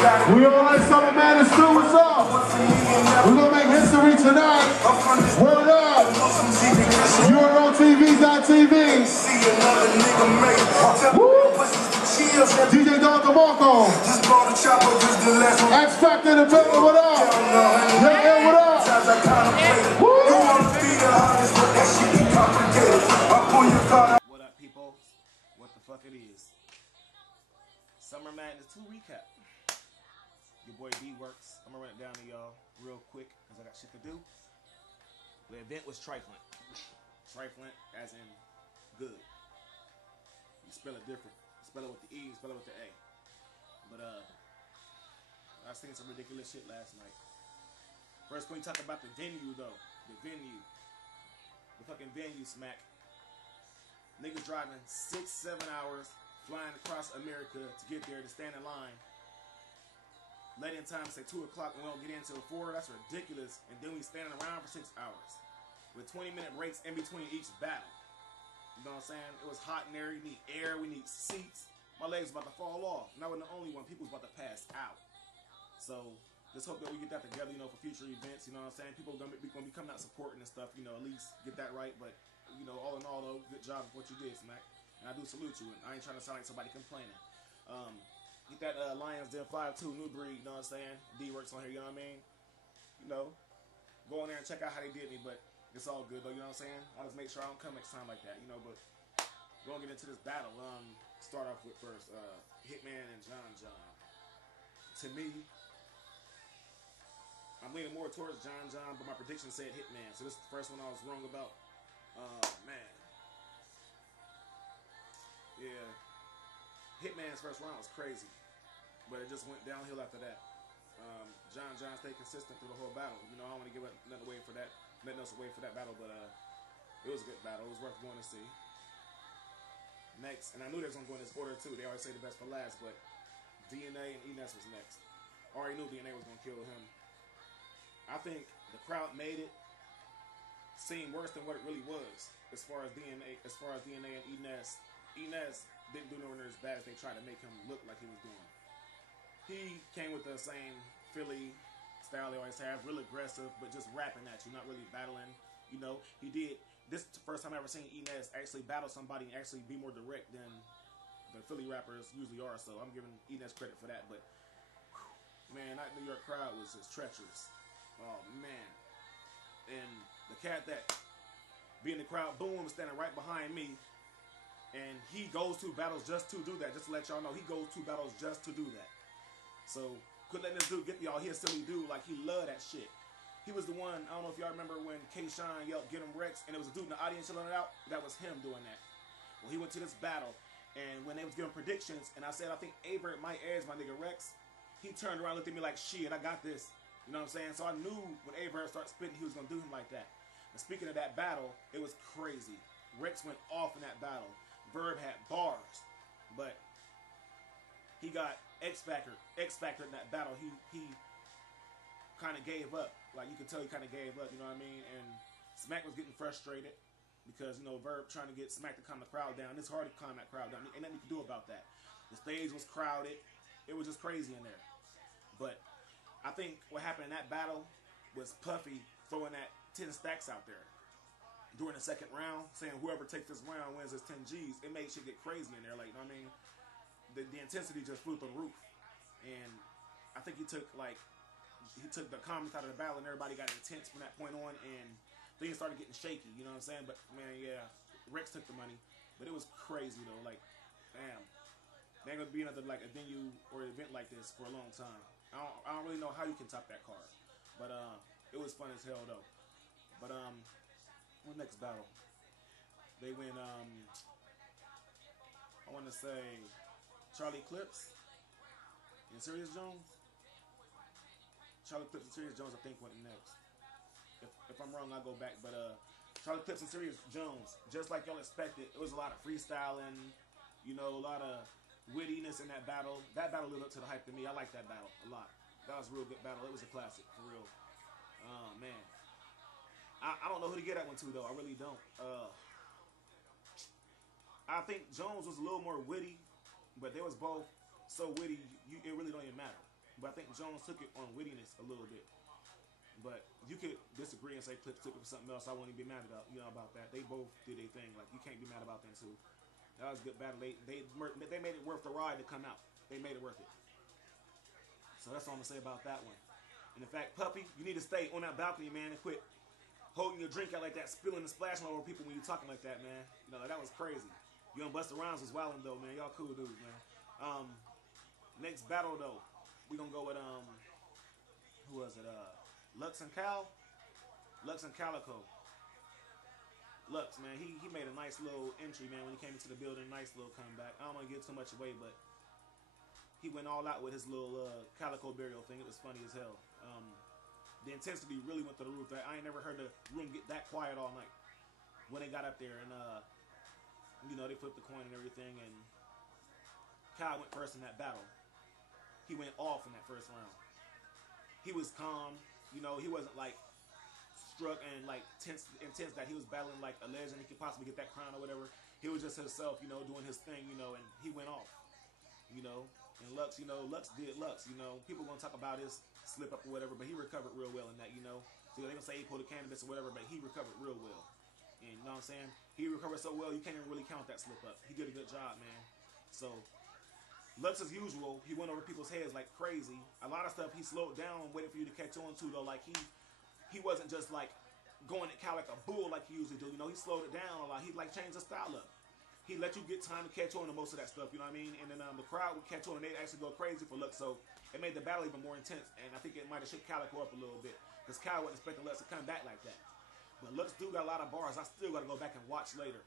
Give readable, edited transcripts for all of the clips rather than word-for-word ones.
We all like Summer Madness too, what's up? We're gonna make history tonight. Word up. EuroTV.tv. Woo! DJ Don DeMarco. X Factor the building, what up? Yeah, what up? Woo! What up, people? What the fuck it is? Summer Madness 2 recap. Your boy D Worx. I'm gonna run it down to y'all real quick because I got shit to do. The event was trifling. Trifling as in good. You spell it different. You spell it with the E, you spell it with the A. But I seen some ridiculous shit last night. First, when you talk about the venue though. The venue. The fucking venue smack. Niggas driving 6-7 hours, flying across America to get there to stand in line. Let-in time say 2 o'clock and we don't get in until 4. That's ridiculous. And then we standing around for 6 hours with 20-minute breaks in between each battle. You know what I'm saying? It was hot in there. You need air. We need seats. My legs about to fall off. And I wasn't the only one. People's about to pass out. So just hope that we get that together, you know, for future events. You know what I'm saying? People are gonna be coming out supporting and stuff. You know, at least get that right. But you know, all in all, though, good job of what you did, Smack. And I do salute you. And I ain't trying to sound like somebody complaining. Get that Lions Den 5-2 new breed. You know what I'm saying? D Worx on here. You know what I mean? You know, go in there and check out how they did me. But it's all good though, you know what I'm saying? I'll just make sure I don't come next time like that, you know, but we're gonna get into this battle. Start off with first, Hitman and John. To me, I'm leaning more towards John, but my prediction said Hitman. So this is the first one I was wrong about. Man. Yeah. Hitman's first round was crazy. But it just went downhill after that. John stayed consistent through the whole battle. You know, I don't want to give nothing away for that. Nothing else away for that battle, but it was a good battle. It was worth going to see. Next, and I knew they was going to go in this order too. They always say the best for last, but DNA and Enes was next. I already knew DNA was going to kill him. I think the crowd made it seem worse than what it really was as far as DNA and Enes. Enes didn't do nowhere near as bad as they tried to make him look like he was doing. He came with the same Philly style they always have, real aggressive, but just rapping at you, not really battling. You know, he did. This is the first time I ever seen Enes actually battle somebody and actually be more direct than the Philly rappers usually are. So I'm giving Enes credit for that. But man, that New York crowd was just treacherous. Oh man, and the cat that be in the crowd, boom, was standing right behind me, and he goes to battles just to do that. Just to let y'all know, he goes to battles just to do that. So quit letting this dude get y'all. He a silly dude, like he love that shit. He was the one, I don't know if y'all remember when K-Shine yelled, "Get him Rex," and it was a dude in the audience yelling it out. That was him doing that. Well, he went to this battle, and when they was giving predictions, and I said, I think Avert might edge my nigga Rex, he turned around and looked at me like, shit, I got this. You know what I'm saying? So I knew when Avert started spitting, he was going to do him like that. And speaking of that battle, it was crazy. Rex went off in that battle. Verb had bars, but he got X Factor in that battle. He kind of gave up. Like, you could tell he kind of gave up, you know what I mean? And Smack was getting frustrated because, you know, Verb trying to get Smack to calm the crowd down. It's hard to calm that crowd down. Ain't nothing you can do about that. The stage was crowded. It was just crazy in there. But I think what happened in that battle was Puffy throwing that 10 stacks out there during the second round, saying whoever takes this round wins his 10 G's. It made shit get crazy in there. Like, you know what I mean? The intensity just flew through the roof. And I think he took the comments out of the battle, and everybody got intense from that point on, and things started getting shaky, you know what I'm saying? But, man, yeah, Rex took the money. But it was crazy, though. Like, damn. There ain't going to be another, like, a venue or an event like this for a long time. I don't really know how you can top that card. But, it was fun as hell, though. But, what next battle? They went, I want to say Charlie Clips and Serious Jones. Charlie Clips and Serious Jones, I think, went next. If I'm wrong, I'll go back. But Charlie Clips and Serious Jones, just like y'all expected, it was a lot of freestyling, you know, a lot of wittiness in that battle. That battle lived up to the hype to me. I like that battle a lot. That was a real good battle. It was a classic, for real. Man. I don't know who to get that one to, though. I really don't. I think Jones was a little more witty, but they was both so witty, it really don't even matter. But I think Jones took it on wittiness a little bit. But you could disagree and say Clips took it for something else. I wouldn't be mad about that. They both did their thing. Like, you can't be mad about them too. That was a good battle. They made it worth the ride to come out. They made it worth it. So that's all I'm gonna say about that one. And in fact, Puppy, you need to stay on that balcony, man, and quit holding your drink out like that, spilling and splashing all over people when you're talking like that, man. You know, that was crazy. You and Busta Rhymes was wilding though, man. Y'all cool dudes, man. Next battle though, we gonna go with who was it? Lux and Cal? Lux and Calico. Lux, man, he made a nice little entry, man, when he came into the building. Nice little comeback. I don't want to give too much away, but he went all out with his little Calico burial thing. It was funny as hell. The intensity really went through the roof. I ain't never heard the room get that quiet all night when they got up there. And, you know, they flipped the coin and everything. And Cal went first in that battle. He went off in that first round. He was calm. You know, he wasn't, like, struck and, like, intense that he was battling, like, a legend. He could possibly get that crown or whatever. He was just himself, you know, doing his thing, you know, and he went off, you know. And Lux, you know, Lux did Lux, you know. People gonna talk about his slip up or whatever, but he recovered real well in that, you know. So they gonna say he pulled the cannabis or whatever, but he recovered real well. And you know what I'm saying? He recovered so well, you can't even really count that slip up. He did a good job, man. So Lux, as usual, he went over people's heads like crazy. A lot of stuff he slowed down, waiting for you to catch on to, though. Like he wasn't just like going at Cal like a bull like he usually do. You know, he slowed it down a lot. He like changed the style up. He let you get time to catch on to most of that stuff, you know what I mean? And then the crowd would catch on and they'd actually go crazy for Lux. So it made the battle even more intense. And I think it might have shook Calico up a little bit. Because Cal wasn't expecting Lux to come back like that. But Lux do got a lot of bars. I still got to go back and watch later.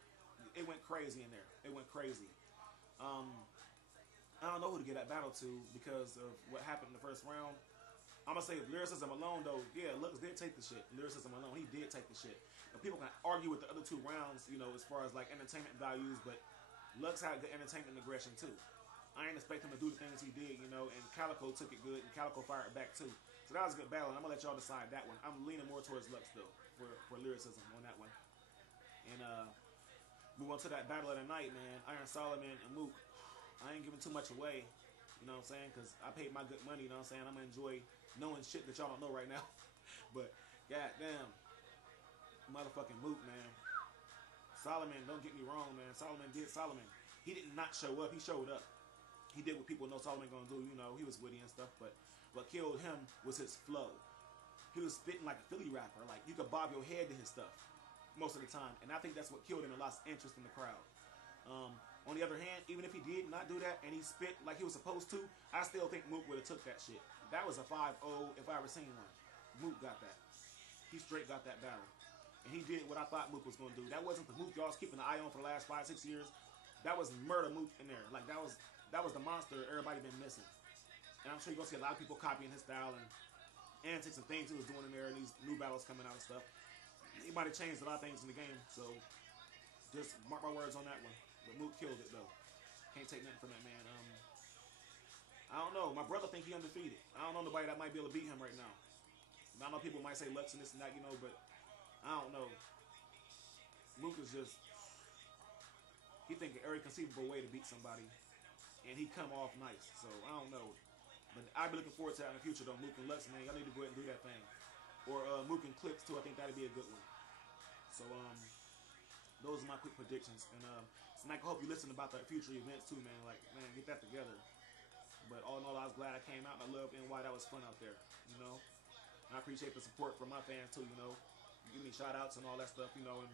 It went crazy in there. It went crazy. I don't know who to get that battle to because of what happened in the first round. I'm going to say lyricism alone, though. Yeah, Lux did take the shit. Lyricism alone, he did take the shit. But people can argue with the other two rounds, you know, as far as, like, entertainment values. But Lux had good entertainment and aggression, too. I ain't expect him to do the things he did, you know. And Calico took it good, and Calico fired back, too. So that was a good battle, and I'm going to let y'all decide that one. I'm leaning more towards Lux, though, for lyricism on that one. And move on to that battle of the night, man. Iron Solomon and Mook. I ain't giving too much away, you know what I'm saying? Because I paid my good money, you know what I'm saying? I'm going to enjoy knowing shit that y'all don't know right now. But, goddamn, motherfucking Mook, man. Solomon, don't get me wrong, man. Solomon did Solomon. He did not show up. He showed up. He did what people know Solomon gonna do, you know. He was witty and stuff, but what killed him was his flow. He was spitting like a Philly rapper. Like, you could bob your head to his stuff most of the time. And I think that's what killed him and lost interest in the crowd. On the other hand, even if he did not do that and he spit like he was supposed to, I still think Mook would have took that shit. That was a 5-0 if I ever seen one. Mook got that. He straight got that battle. And he did what I thought Mook was going to do. That wasn't the Mook y'all was keeping an eye on for the last 5-6 years. That was murder Mook in there. Like, that was the monster everybody been missing. And I'm sure you're going to see a lot of people copying his style and antics and things he was doing in there and these new battles coming out and stuff. He might have changed a lot of things in the game. So, just mark my words on that one. But Mook killed it, though. Can't take nothing from that man. I don't know. My brother think he undefeated. I don't know nobody that might be able to beat him right now. I know people might say Lux and this and that, you know, but I don't know. Mook is just, he think every conceivable way to beat somebody, and he come off nice. So I don't know, but I'll be looking forward to that in the future though. Mook and Lux, man, y'all need to go ahead and do that thing, or Mook and Clips too. I think that'd be a good one. So those are my quick predictions, and Mike, I hope you listen about the future events too, man. Like, man, get that together. But all in all, I was glad I came out. I love NY. That was fun out there, you know. And I appreciate the support from my fans too, you know. Give me shout outs and all that stuff, you know, and